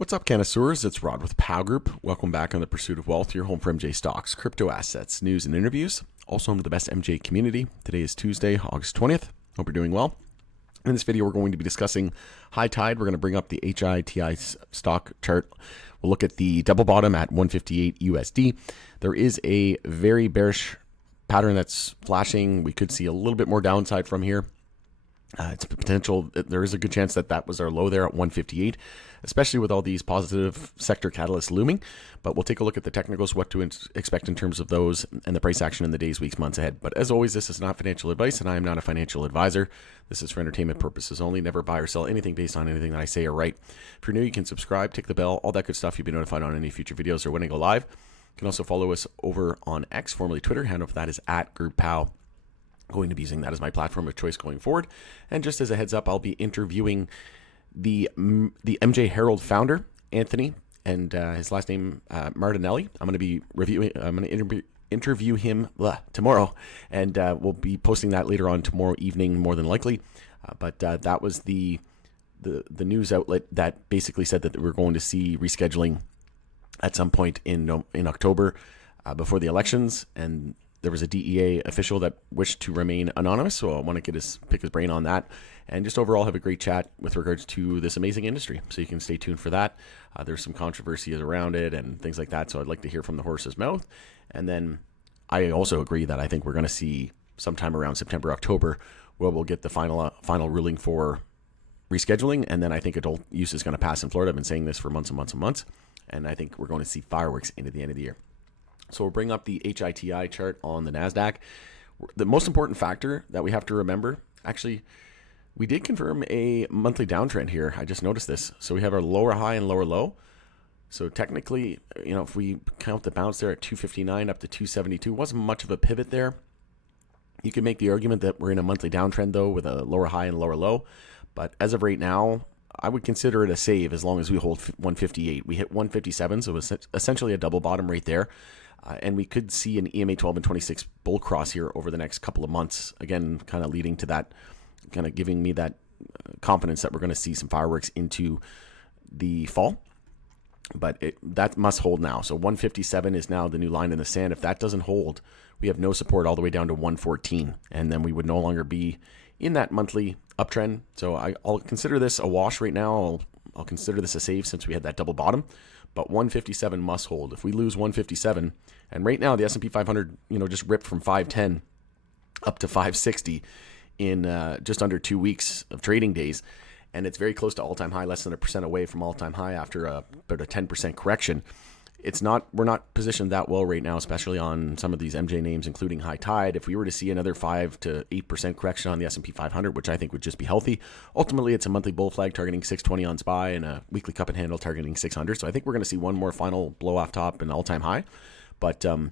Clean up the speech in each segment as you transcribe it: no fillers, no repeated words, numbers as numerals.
What's up, connoisseurs? It's Rod with POW Group. Welcome back on The Pursuit of Wealth, your home for MJ stocks, crypto assets, news, and interviews. Also home to the best MJ community. Today is Tuesday, August 20th. Hope you're doing well. In this video, we're going to be discussing high tide. We're going to bring up the HITI stock chart. We'll look at the double bottom at 158 USD. There is a very bearish pattern that's flashing. We could see a little bit more downside from here. It's potential. There is a good chance that that was our low there at 158, especially with all these positive sector catalysts looming. But we'll take a look at the technicals, what to expect in terms of those, and the price action in the days, weeks, months ahead. But as always, this is not financial advice, and I am not a financial advisor. This is for entertainment purposes only. Never buy or sell anything based on anything that I say or write. If you're new, you can subscribe, tick the bell, all that good stuff. You'll be notified on any future videos or when I go live. You can also follow us over on X, formerly Twitter. Handle for that is @GroupPow. Going to be using that as my platform of choice going forward. And just as a heads up, I'll be interviewing the MJ Herald founder, Anthony, and his last name Martinelli. I'm going to interview him tomorrow, and we'll be posting that later on tomorrow evening, more than likely. But that was the news outlet that basically said that we're going to see rescheduling at some point in October before the elections, and there was a DEA official that wished to remain anonymous, so I want to pick his brain on that, and just overall have a great chat with regards to this amazing industry. So you can stay tuned for that. There's some controversies around it and things like that, so I'd like to hear from the horse's mouth. And then I also agree that I think we're going to see sometime around September, October, where we'll get the final ruling for rescheduling, and then I think adult use is going to pass in Florida. I've been saying this for months and months and months, and I think we're going to see fireworks into the end of the year. So we'll bring up the HITI chart on the NASDAQ. The most important factor that we have to remember, actually, we did confirm a monthly downtrend here. I just noticed this. So we have our lower high and lower low. So technically, if we count the bounce there at 259 up to 272, wasn't much of a pivot there. You could make the argument that we're in a monthly downtrend, though, with a lower high and lower low. But as of right now, I would consider it a save as long as we hold 158. We hit 157, so it was essentially a double bottom right there. And we could see an EMA 12 and 26 bull cross here over the next couple of months. Again, kind of leading to that, kind of giving me that confidence that we're going to see some fireworks into the fall. But that must hold now. So 157 is now the new line in the sand. If that doesn't hold, we have no support all the way down to 114. And then we would no longer be in that monthly uptrend. So I'll consider this a wash right now. I'll consider this a save since we had that double bottom. But 157 must hold. If we lose 157, and right now the S&P 500, just ripped from 510 up to 560 in just under 2 weeks of trading days, and it's very close to all-time high, less than 1% away from all-time high after about a 10% correction. We're not positioned that well right now, especially on some of these MJ names, including high tide. If we were to see another 5 to 8% correction on the S&P 500, which I think would just be healthy, ultimately it's a monthly bull flag targeting 620 on SPY and a weekly cup and handle targeting 600. So I think we're going to see one more final blow off top and all-time high. But you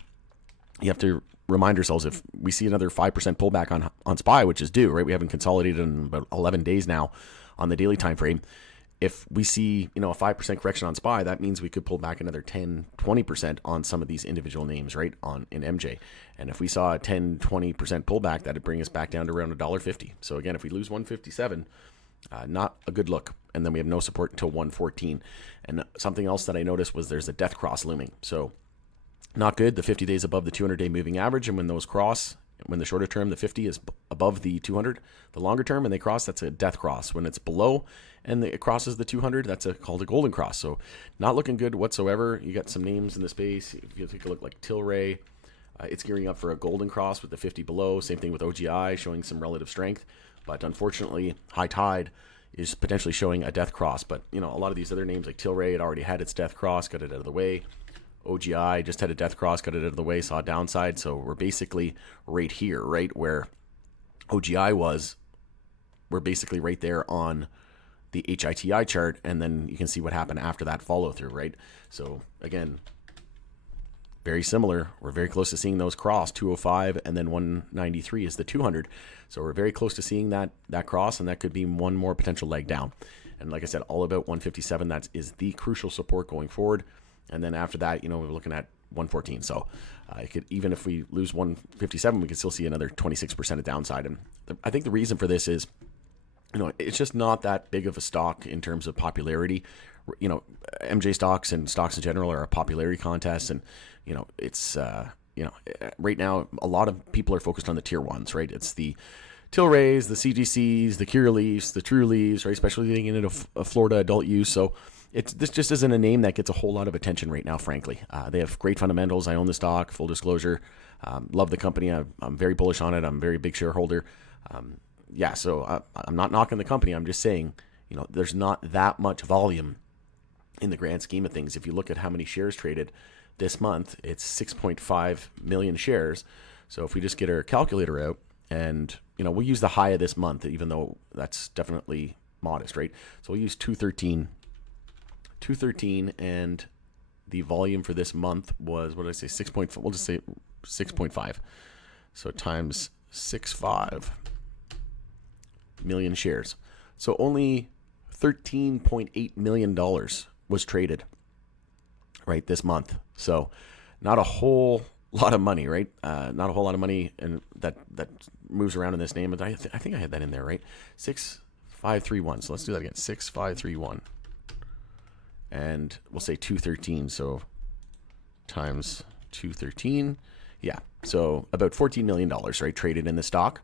have to remind ourselves, if we see another 5% pullback on SPY, which is due, right? We haven't consolidated in about 11 days now on the daily time frame. If we see, a 5% correction on SPY, that means we could pull back another 10, 20% on some of these individual names, right, in MJ. And if we saw a 10, 20% pullback, that'd bring us back down to around $1.50. So again, if we lose 157, not a good look. And then we have no support until 114. And something else that I noticed was there's a death cross looming. So not good. The 50 days above the 200-day moving average. And when those cross, when the shorter term, the 50 is above the 200, the longer term, and they cross, that's a death cross. When it's below and it crosses the 200, that's called a golden cross. So not looking good whatsoever. You got some names in the space. If you take a look like Tilray, it's gearing up for a golden cross with the 50 below. Same thing with OGI, showing some relative strength. But unfortunately, high tide is potentially showing a death cross. But, a lot of these other names like Tilray, it already had its death cross, got it out of the way. OGI just had a death cross, got it out of the way, saw a downside. So we're basically right here, right where OGI was. We're basically right there on the HITI chart, and then you can see what happened after that follow through, right? So again, very similar. We're very close to seeing those cross 205, and then 193 is the 200. So we're very close to seeing that cross, and that could be one more potential leg down. And like I said, all about 157. That is the crucial support going forward. And then after that, we're looking at 114. So it could, even if we lose 157, we could still see another 26% of downside. And I think the reason for this is, it's just not that big of a stock in terms of popularity MJ stocks and stocks in general are a popularity contest, and it's right now a lot of people are focused on the tier ones, right? It's the Tilrays, the CGCs, the Curaleafs, the Trulies, right? Especially getting into Florida adult use. So this just isn't a name that gets a whole lot of attention right now, frankly. They have great fundamentals. I own the stock, full disclosure. Love the company. I'm very bullish on it. I'm a very big shareholder. So I'm not knocking the company. I'm just saying, there's not that much volume in the grand scheme of things. If you look at how many shares traded this month, it's 6.5 million shares. So if we just get our calculator out and, we'll use the high of this month, even though that's definitely modest, right? So we'll use 213, and the volume for this month was, what did I say, 6.5, we'll just say 6.5. So times 6.5 million shares. So only $13.8 million was traded, right, this month. So not a whole lot of money, right? Not a whole lot of money, and that moves around in this name. But I think I had that in there, right? 6531. So let's do that again. 6531. And we'll say 213. So times 213. Yeah. So about $14 million, right, traded in the stock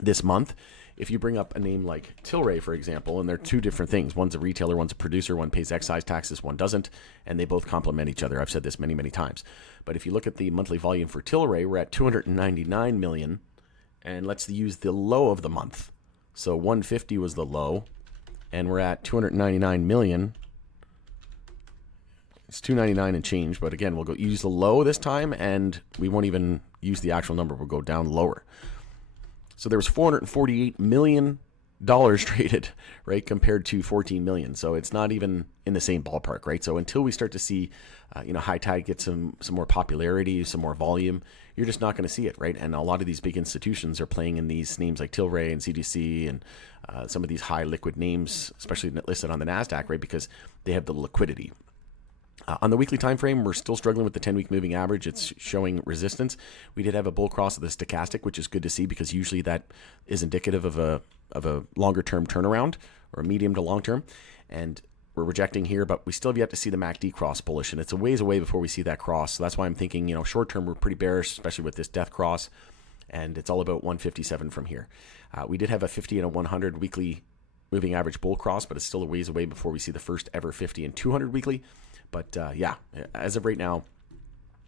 this month. If you bring up a name like Tilray, for example, and they're two different things. One's a retailer, one's a producer, one pays excise taxes, one doesn't, and they both complement each other. I've said this many, many times. But if you look at the monthly volume for Tilray, we're at 299 million, and let's use the low of the month. So 150 was the low, and we're at 299 million. It's 299 and change, but again, we'll go use the low this time, and we won't even use the actual number. We'll go down lower. So there was $448 million traded, right, compared to 14 million. So it's not even in the same ballpark, right? So until we start to see, high tide get some more popularity, some more volume, you're just not going to see it, right? And a lot of these big institutions are playing in these names like Tilray and CGC and some of these high liquid names, especially listed on the NASDAQ, right, because they have the liquidity. On the weekly time frame, we're still struggling with the 10-week moving average. It's showing resistance. We did have a bull cross of the stochastic, which is good to see because usually that is indicative of a longer-term turnaround or a medium to long-term. And we're rejecting here, but we still have yet to see the MACD cross bullish, and it's a ways away before we see that cross. So that's why I'm thinking, short-term we're pretty bearish, especially with this death cross, and it's all about 157 from here. We did have a 50 and a 100 weekly moving average bull cross, but it's still a ways away before we see the first ever 50 and 200 weekly. But as of right now,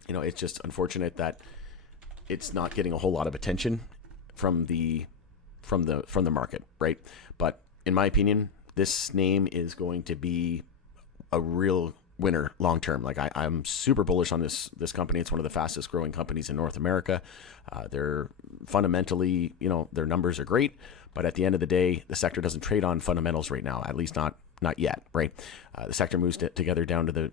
it's just unfortunate that it's not getting a whole lot of attention from the market, right? But in my opinion, this name is going to be a real winner long term. Like I'm super bullish on this company. It's one of the fastest growing companies in North America. They're fundamentally, their numbers are great, but at the end of the day, the sector doesn't trade on fundamentals right now, at least not yet, right? The sector moves together down to the,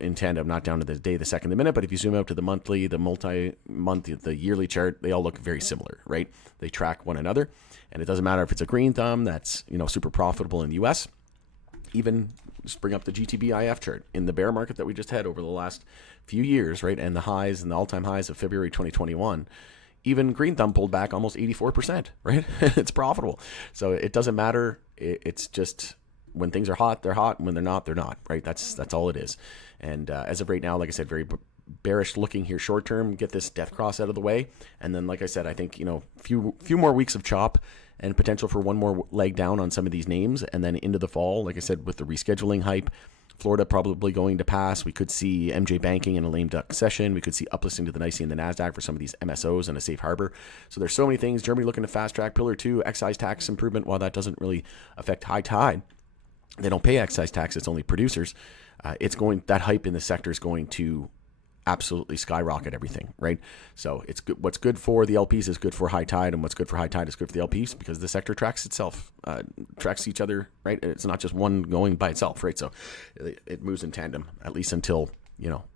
in tandem, not down to the day, the second, the minute. But if you zoom out to the monthly, the multi-month, the yearly chart, they all look very similar, right? They track one another, and it doesn't matter if it's a green thumb that's, super profitable in the U.S. Even just bring up the GTBIF chart in the bear market that we just had over the last few years, right? And the highs and the all-time highs of February 2021. Even green thumb pulled back almost 84%, right? It's profitable. So it doesn't matter. It's just, when things are hot, they're hot. And when they're not, right? That's all it is. And as of right now, like I said, very bearish looking here short term. Get this death cross out of the way. And then, like I said, I think, few more weeks of chop and potential for one more leg down on some of these names. And then into the fall, like I said, with the rescheduling hype, Florida probably going to pass. We could see MJ banking in a lame duck session. We could see uplisting to the NYSE and the NASDAQ for some of these MSOs and a safe harbor. So there's so many things. Germany looking to fast track Pillar 2, excise tax improvement. While that doesn't really affect high tide, they don't pay excise tax. It's only producers. That hype in the sector is going to absolutely skyrocket everything, right? So it's good. What's good for the LPs is good for high tide, and what's good for high tide is good for the LPs because the sector tracks itself, tracks each other, right? It's not just one going by itself, right? So it moves in tandem, at least until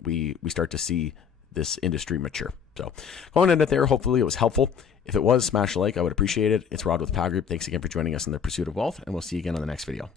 we start to see this industry mature. So going to end it there. Hopefully it was helpful. If it was, smash a like. I would appreciate it. It's Rod with Power Group. Thanks again for joining us in the pursuit of wealth, and we'll see you again on the next video.